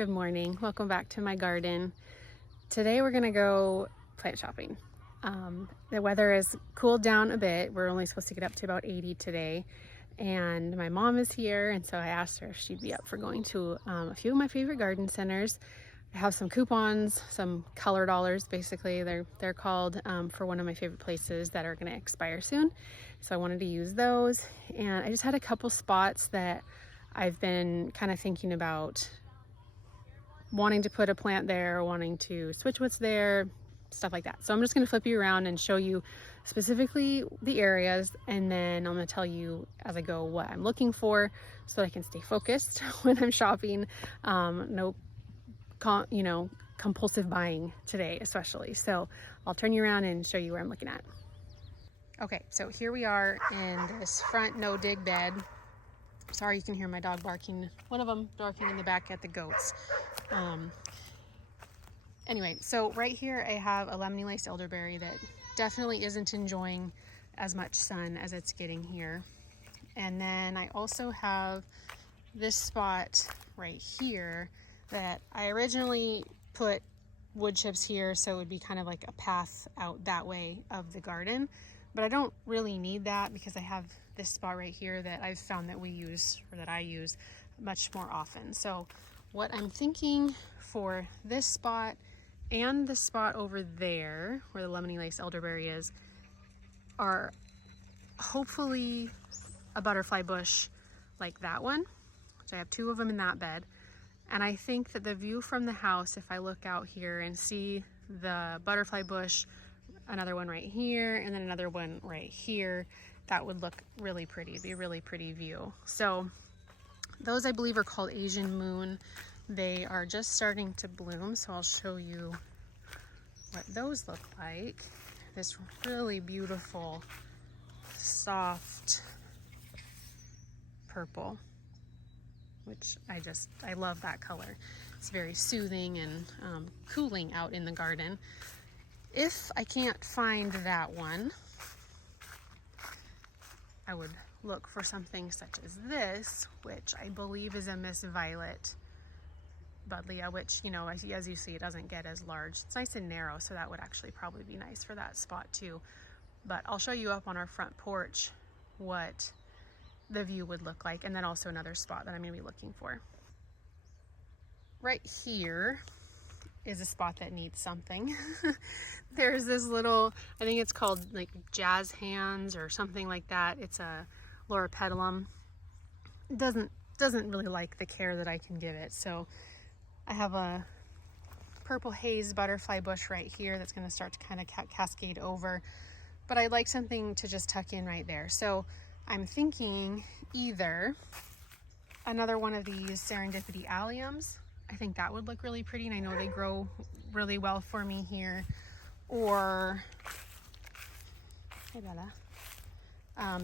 Good morning. Welcome back to my garden. Today we're gonna go plant shopping. The weather has cooled down a bit. We're only supposed to get up to about 80 today. And my mom is here, and so I asked her if she'd be up for going to a few of my favorite garden centers. I have some coupons, some color dollars basically, they're called, for one of my favorite places that are gonna expire soon. So I wanted to use those. And I just had a couple spots that I've been kind of thinking about wanting to put a plant there, wanting to switch what's there, stuff like that. So I'm just going to flip you around and show you specifically the areas, and then I'm going to tell you as I go what I'm looking for so that I can stay focused when I'm shopping. No compulsive buying today especially. So I'll turn you around and show you where I'm looking at. Okay, so here we are in this front no dig bed. Sorry, you can hear my dog barking. One of them barking in the back at the goats. Anyway, so right here I have a lemony laced elderberry that definitely isn't enjoying as much sun as it's getting here. And then I also have this spot right here that I originally put wood chips here, so it would be kind of like a path out that way of the garden. But I don't really need that because I have this spot right here that I've found that we use, or that I use, much more often. So what I'm thinking for this spot and the spot over there where the lemony lace elderberry is are hopefully a butterfly bush like that one, which I have two of them in that bed. And I think that the view from the house, if I look out here and see the butterfly bush, another one right here, and then another one right here, that would look really pretty. It'd be a really pretty view. So those I believe are called Asian moon. They are just starting to bloom, so I'll show you what those look like. This really beautiful, soft purple, which I love that color. It's very soothing and cooling out in the garden. If I can't find that one, I would look for something such as this, which I believe is a Miss Violet Buddleia, which, you know, as you see, it doesn't get as large. It's nice and narrow, so that would actually probably be nice for that spot too. But I'll show you up on our front porch what the view would look like, and then also another spot that I'm going to be looking for. Right here is a spot that needs something. There's this little, I think it's called like jazz hands or something like that. It's a loropetalum. It doesn't really like the care that I can give it. So I have a purple haze butterfly bush right here that's going to start to kind of cascade over, but I'd like something to just tuck in right there. So I'm thinking either another one of these serendipity alliums. I think that would look really pretty, and I know they grow really well for me here. Or, hey Bella,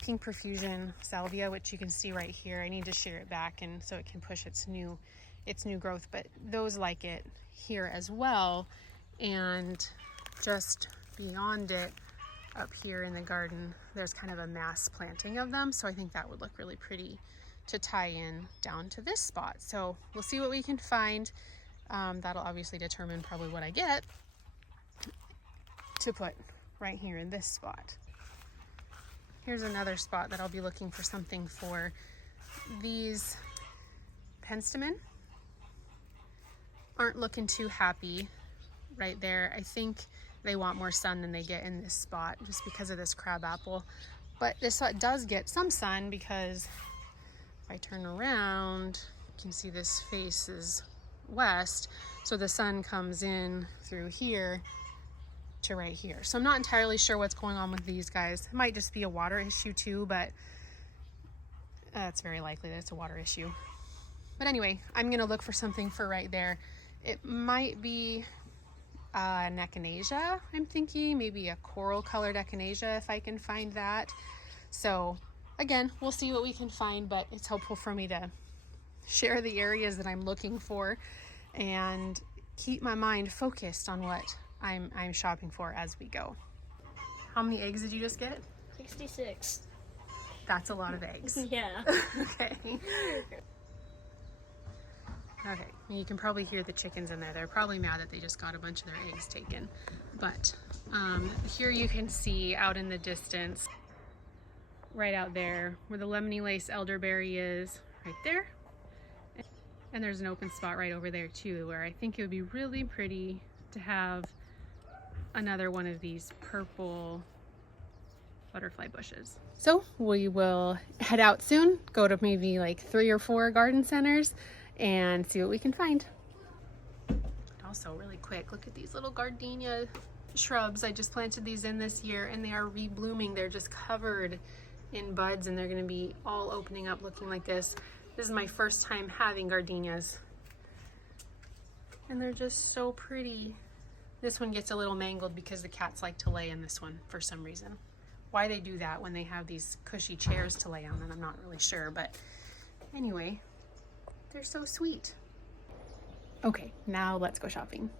pink profusion salvia, which you can see right here. I need to shear it back and so it can push its new growth, but those like it here as well. And just beyond it, up here in the garden, there's kind of a mass planting of them, so I think that would look really pretty to tie in down to this spot. So we'll see what we can find. That'll obviously determine probably what I get to put right here in this spot. Here's another spot that I'll be looking for something for. These penstemon aren't looking too happy right there. I think they want more sun than they get in this spot just because of this crabapple. But this spot does get some sun because if I turn around, you can see this faces west, so the sun comes in through here to right here. So I'm not entirely sure what's going on with these guys. It might just be a water issue too, but it's very likely that it's a water issue. But anyway, I'm gonna look for something for right there. It might be an echinacea, I'm thinking, maybe a coral colored echinacea if I can find that. So again, we'll see what we can find, but it's helpful for me to share the areas that I'm looking for and keep my mind focused on what I'm shopping for as we go. How many eggs did you just get? 66. That's a lot of eggs. Yeah. Okay. Okay, you can probably hear the chickens in there. They're probably mad that they just got a bunch of their eggs taken. But here you can see out in the distance, right out there, where the lemony lace elderberry is, right there. And there's an open spot right over there too, where I think it would be really pretty to have another one of these purple butterfly bushes. So we will head out soon, go to maybe like 3 or 4 garden centers and see what we can find. Also really quick, look at these little gardenia shrubs. I just planted these in this year and they are reblooming. They're just covered in buds and they're gonna be all opening up looking like this. This is my first time having gardenias and they're just so pretty. This one gets a little mangled because the cats like to lay in this one for some reason. Why they do that when they have these cushy chairs to lay on, and I'm not really sure, but anyway, they're so sweet. Okay, now let's go shopping.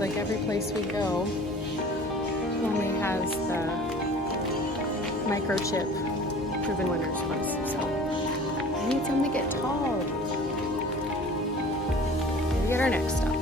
like every place we go only has the microchip proven winners ones. So I need some to get tall. Maybe get our next stop.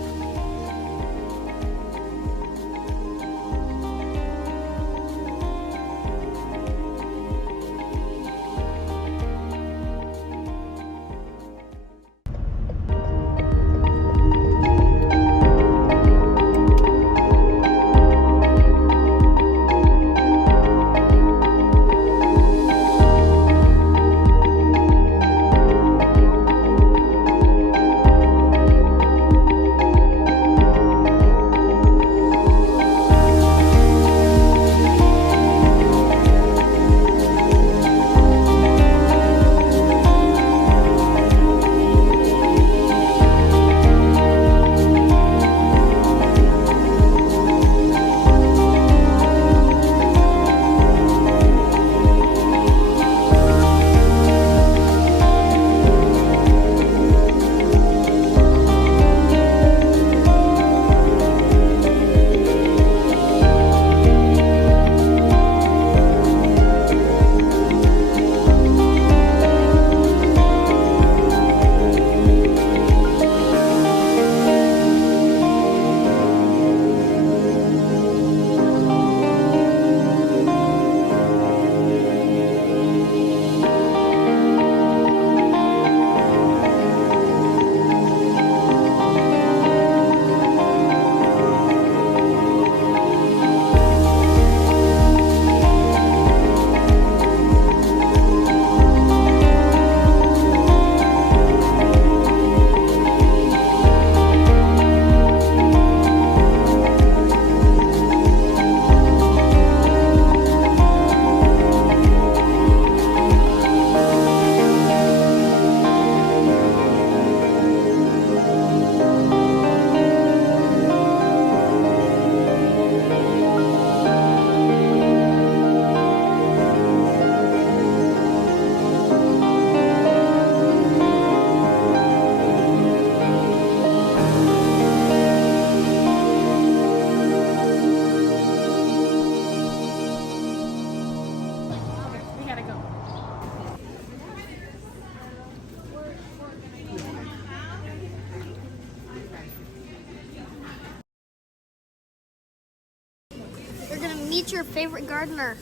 You're gonna meet your favorite gardener.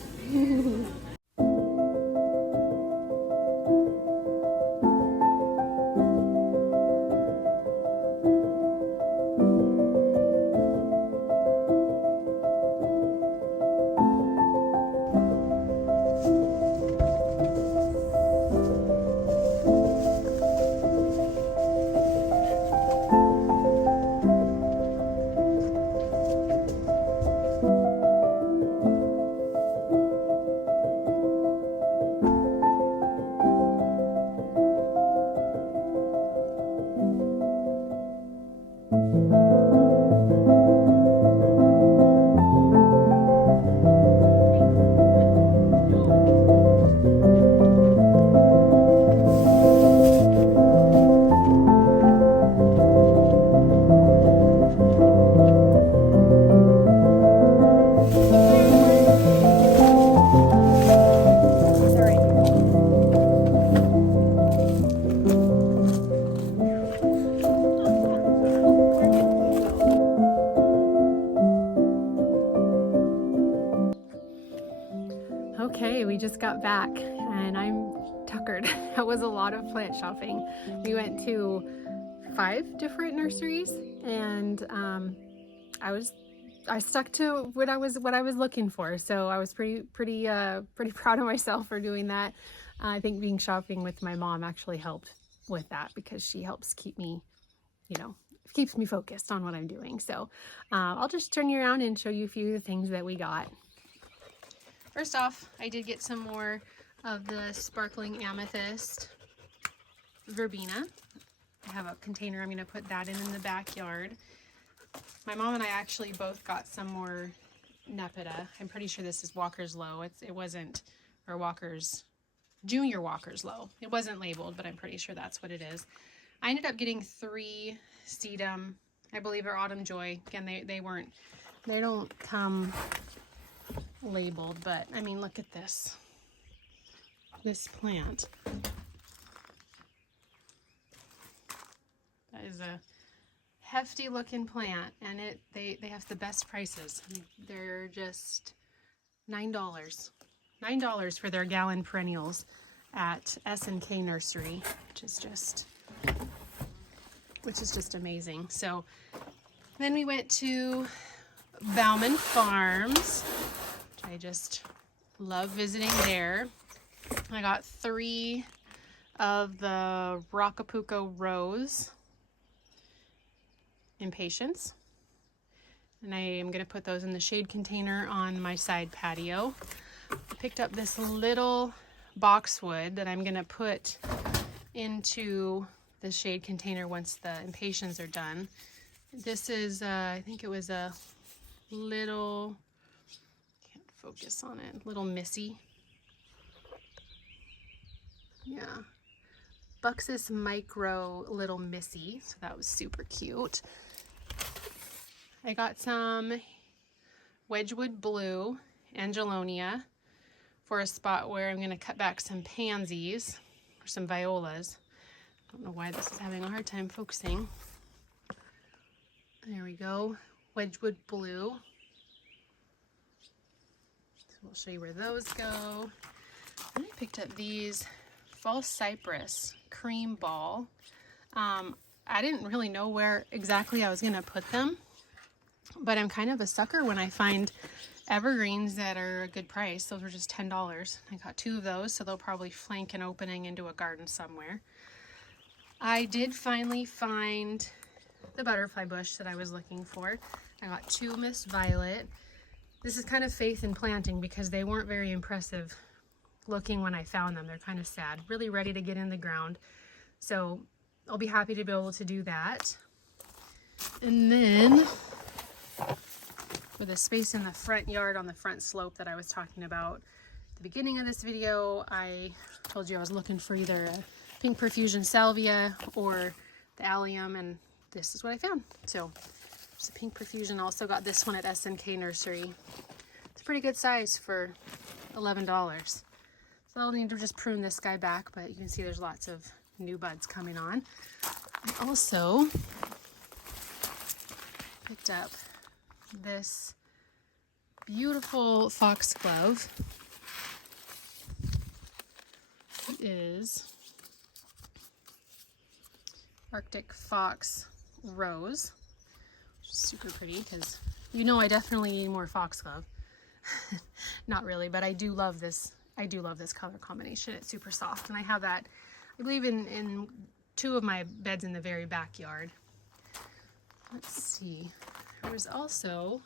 Okay, we just got back and I'm tuckered. That was a lot of plant shopping. We went to 5 different nurseries and I stuck to what I was looking for. So I was pretty proud of myself for doing that. I think being shopping with my mom actually helped with that because she helps keep me, keeps me focused on what I'm doing. So I'll just turn you around and show you a few of the things that we got. First off, I did get some more of the sparkling amethyst verbena. I have a container, I'm going to put that in the backyard. My mom and I actually both got some more Nepeta. I'm pretty sure this is Walker's Low. It wasn't, or Walker's, Junior Walker's Low. It wasn't labeled, but I'm pretty sure that's what it is. I ended up getting 3 sedum I believe are Autumn Joy. Again, they don't come labeled, but I mean, look at this plant. That is a hefty looking plant, and they have the best prices. They're just $9 for their gallon perennials at S&K Nursery, which is just amazing. So then we went to Bauman Farms, which I just love visiting there. I got 3 of the Rocapuco Rose Impatiens, and I am going to put those in the shade container on my side patio. I picked up this little boxwood that I'm going to put into the shade container once the Impatiens are done. This is, I think it was a little, can't focus on it, little Missy. Yeah. Buxus Micro Little Missy, so that was super cute. I got some Wedgwood Blue Angelonia for a spot where I'm going to cut back some pansies or some violas. I don't know why this is having a hard time focusing. There we go, Wedgwood Blue. So we'll show you where those go. And I picked up these False Cypress Cream Ball. I didn't really know where exactly I was going to put them, but I'm kind of a sucker when I find evergreens that are a good price. Those were just $10. I got 2 of those, so they'll probably flank an opening into a garden somewhere. I did finally find the butterfly bush that I was looking for. I got 2 Miss Violet. This is kind of faith in planting because they weren't very impressive looking when I found them. They're kind of sad, really ready to get in the ground. So I'll be happy to be able to do that. And then for the space in the front yard on the front slope that I was talking about at the beginning of this video, I told you I was looking for either a pink perfusion salvia or the allium, and this is what I found. So there's a pink perfusion. Also got this one at S&K Nursery. It's a pretty good size for $11. So I'll need to just prune this guy back, but you can see there's lots of new buds coming on. I also picked up this beautiful foxglove. It is Arctic Fox Rose. Super pretty because you know I definitely need more foxglove. Not really, but I do love this. I do love this color combination. It's super soft, and I have that, I believe, in 2 of my beds in the very backyard. Let's see. There was also,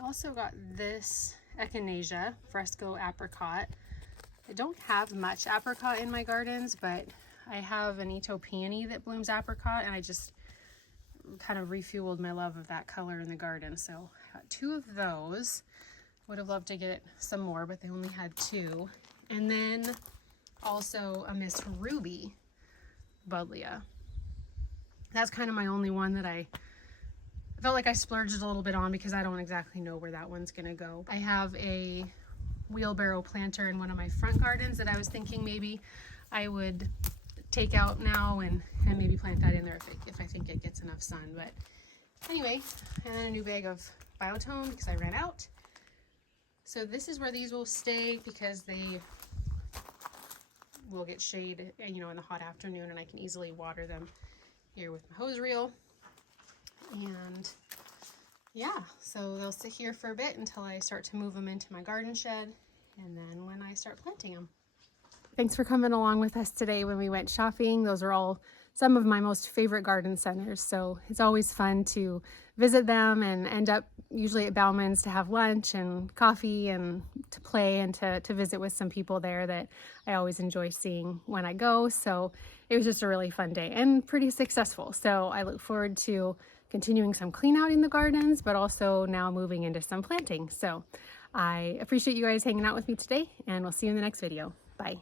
I also got this Echinacea Fresco Apricot. I don't have much apricot in my gardens, but I have an Ito peony that blooms apricot, and I just kind of refueled my love of that color in the garden. So I got 2 of those. Would have loved to get some more, but they only had 2. And then also a Miss Ruby Buddleia. That's kind of my only one that I felt like I splurged a little bit on because I don't exactly know where that one's gonna go. I have a wheelbarrow planter in one of my front gardens that I was thinking maybe I would take out now and maybe plant that in there if I think it gets enough sun. But anyway, and then a new bag of Biotone because I ran out. So this is where these will stay because they will get shade, you know, in the hot afternoon, and I can easily water them here with my hose reel. And yeah, so they'll sit here for a bit until I start to move them into my garden shed, and then when I start planting them. Thanks for coming along with us today when we went shopping. Those are all some of my most favorite garden centers, so it's always fun to visit them and end up usually at Bauman's to have lunch and coffee and to play and to visit with some people there that I always enjoy seeing when I go. So it was just a really fun day and pretty successful. So I look forward to continuing some clean out in the gardens, but also now moving into some planting. So I appreciate you guys hanging out with me today, and we'll see you in the next video. Bye.